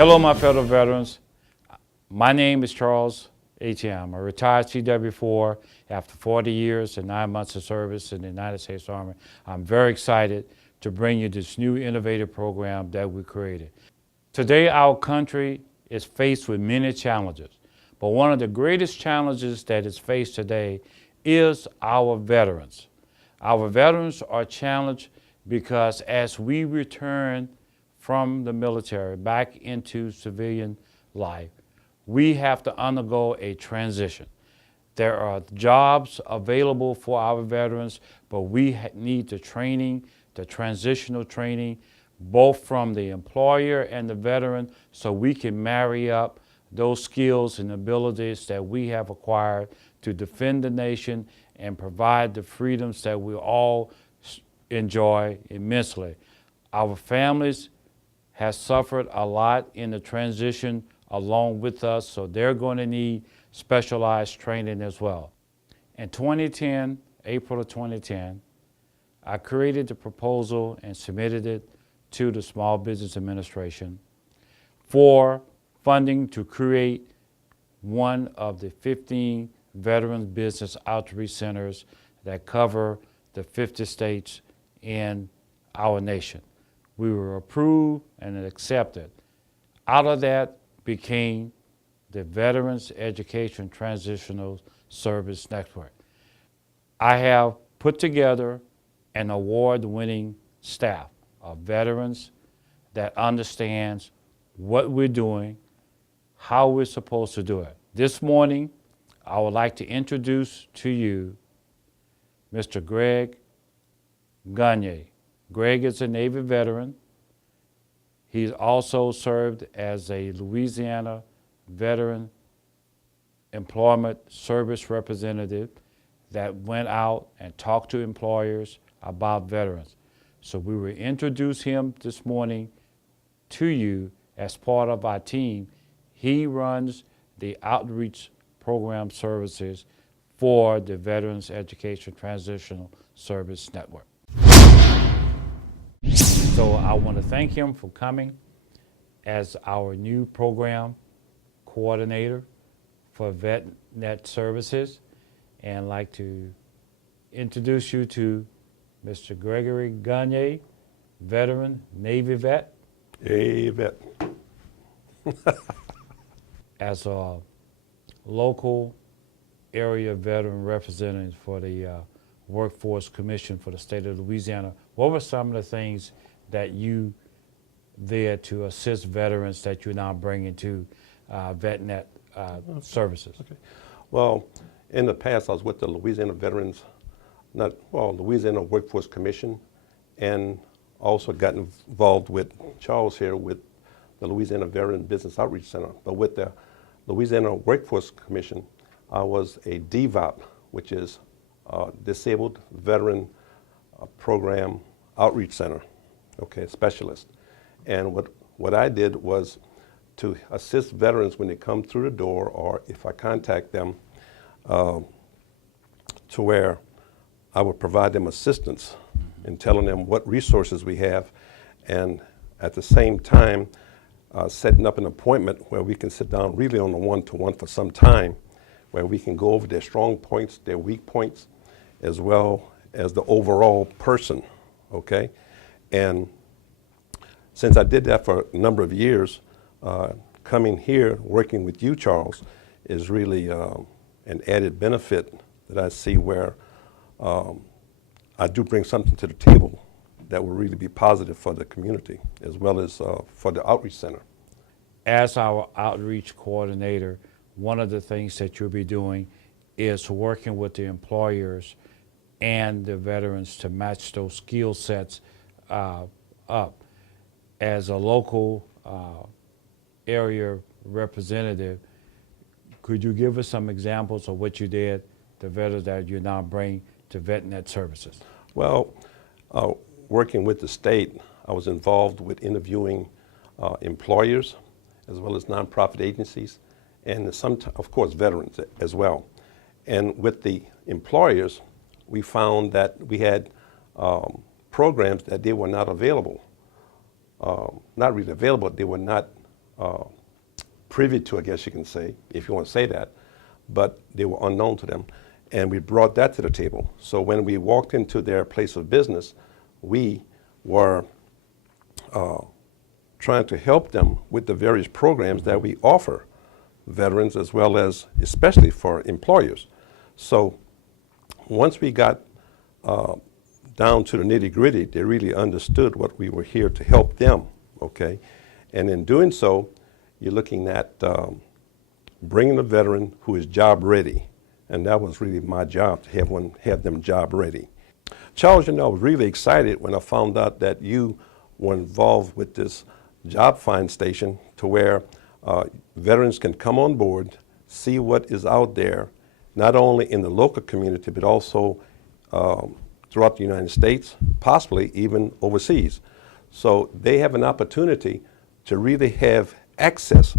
Hello, my fellow veterans. My name is Charles H.M. a retired CW4 after 40 years and 9 months of service in the United States Army. I'm very excited to bring you this new innovative program that we created. Today, our country is faced with many challenges, but one of the greatest challenges that is faced today is our veterans. Our veterans are challenged because as we return from the military back into civilian life, we have to undergo a transition. There are jobs available for our veterans, but we need the training, the transitional training, both from the employer and the veteran, so we can marry up those skills and abilities that we have acquired to defend the nation and provide the freedoms that we all enjoy immensely. Our families have suffered a lot in the transition along with us, so they're going to need specialized training as well. In 2010, April of 2010, I created the proposal and submitted it to the Small Business Administration for funding to create one of the 15 Veterans Business Outreach Centers that cover the 50 states in our nation. We were approved and accepted. Out of that became the Veterans Education Transitional Service Network. I have put together an award-winning staff of veterans that understands what we're doing, how we're supposed to do it. This morning, I would like to introduce to you Mr. Greg Gagne. Greg is a Navy veteran. He's also served as a Louisiana Veteran Employment Service Representative that went out and talked to employers about veterans. So we will introduce him this morning to you as part of our team. He runs the outreach program services for the Veterans Education Transitional Service Network. So I want to thank him for coming as our new program coordinator for VetNet Services, and I'd like to introduce you to Mr. Gregory Gagne, veteran, Navy vet. Hey, vet. As a local area veteran representative for the Workforce Commission for the state of Louisiana, what were some of the things that you there to assist veterans that you're now bringing to VetNet services? Okay. Well, in the past, I was with the Louisiana Louisiana Workforce Commission, and also got involved with Charles here with the Louisiana Veteran Business Outreach Center. But with the Louisiana Workforce Commission, I was a DVOP, which is Disabled Veteran Program Outreach Center, okay, specialist. And what I did was to assist veterans when they come through the door, or if I contact them, to where I would provide them assistance in telling them what resources we have, and at the same time setting up an appointment where we can sit down really on a one-to-one for some time, where we can go over their strong points, their weak points, as well as the overall person, okay? And since I did that for a number of years, coming here, working with you, Charles, is really an added benefit that I see, where I do bring something to the table that will really be positive for the community, as well as for the outreach center. As our outreach coordinator, one of the things that you'll be doing is working with the employers and the veterans to match those skill sets up. As a local area representative, could you give us some examples of what you did, the veterans that you now bring to VetNet services? Well, working with the state, I was involved with interviewing employers as well as nonprofit agencies, and of course, veterans as well. And with the employers, we found that we had programs that they were not available. Not really available, they were not privy to, I guess you can say, if you want to say that, but they were unknown to them. And we brought that to the table. So when we walked into their place of business, we were trying to help them with the various programs that we offer veterans, as well as especially for employers. So once we got down to the nitty-gritty, they really understood what we were here to help them, okay? And in doing so, you're looking at bringing a veteran who is job ready, and that was really my job, to have them job ready. Charles, you know, I was really excited when I found out that you were involved with this job find station, to where veterans can come on board, see what is out there, not only in the local community, but also throughout the United States, possibly even overseas. So they have an opportunity to really have access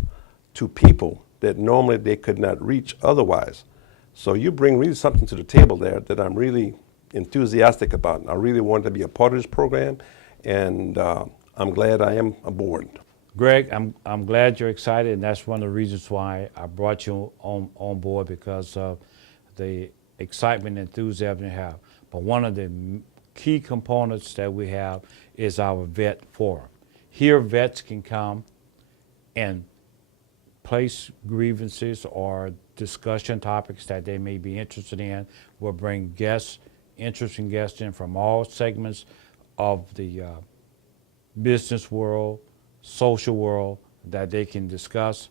to people that normally they could not reach otherwise. So you bring really something to the table there that I'm really enthusiastic about. I really wanted to be a part of this program, and I'm glad I am aboard. Greg, I'm glad you're excited, and that's one of the reasons why I brought you on board, because of the excitement and enthusiasm you have. But one of the key components that we have is our vet forum. Here, vets can come and place grievances or discussion topics that they may be interested in. We'll bring guests, interesting guests in from all segments of the business world, social world, that they can discuss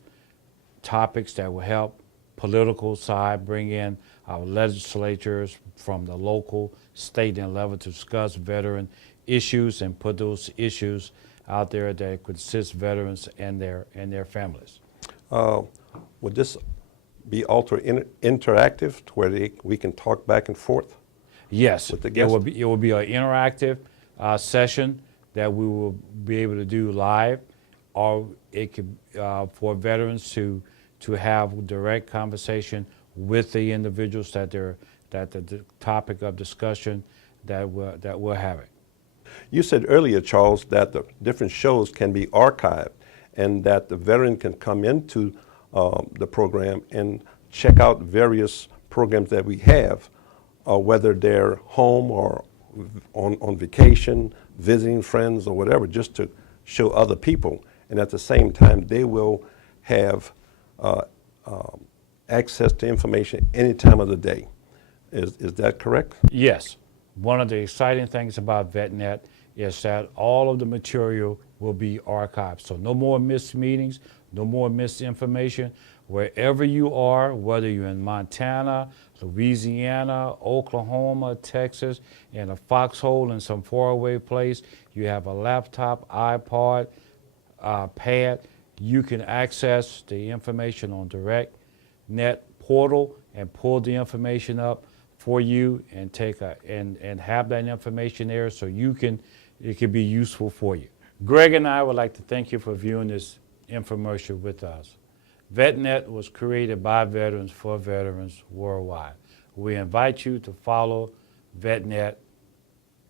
topics that will help. Political side, bring in our legislators from the local, state, and level to discuss veteran issues and put those issues out there that could assist veterans and their families. Would this be interactive, to where we can talk back and forth? Yes, with the it guests? will be an interactive session that we will be able to do live, or it could for veterans to have direct conversation with the individuals that the topic of discussion that we're having. You said earlier, Charles, that the different shows can be archived, and that the veteran can come into the program and check out various programs that we have, whether they're home or on vacation, visiting friends or whatever, just to show other people. And at the same time, they will have access to information any time of the day. Is that correct? Yes. One of the exciting things about VetNet is that all of the material will be archived. So no more missed meetings, no more missed information. Wherever you are, whether you're in Montana, Louisiana, Oklahoma, Texas, in a foxhole in some faraway place, you have a laptop, iPod, pad, you can access the information on DirectNet portal and pull the information up for you and and have that information there, so it can be useful for you. Greg and I would like to thank you for viewing this infomercial with us. VetNet was created by veterans for veterans worldwide. We invite you to follow VetNet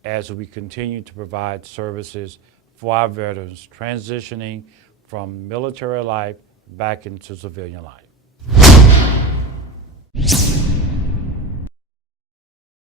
as we continue to provide services for our veterans transitioning from military life back into civilian life.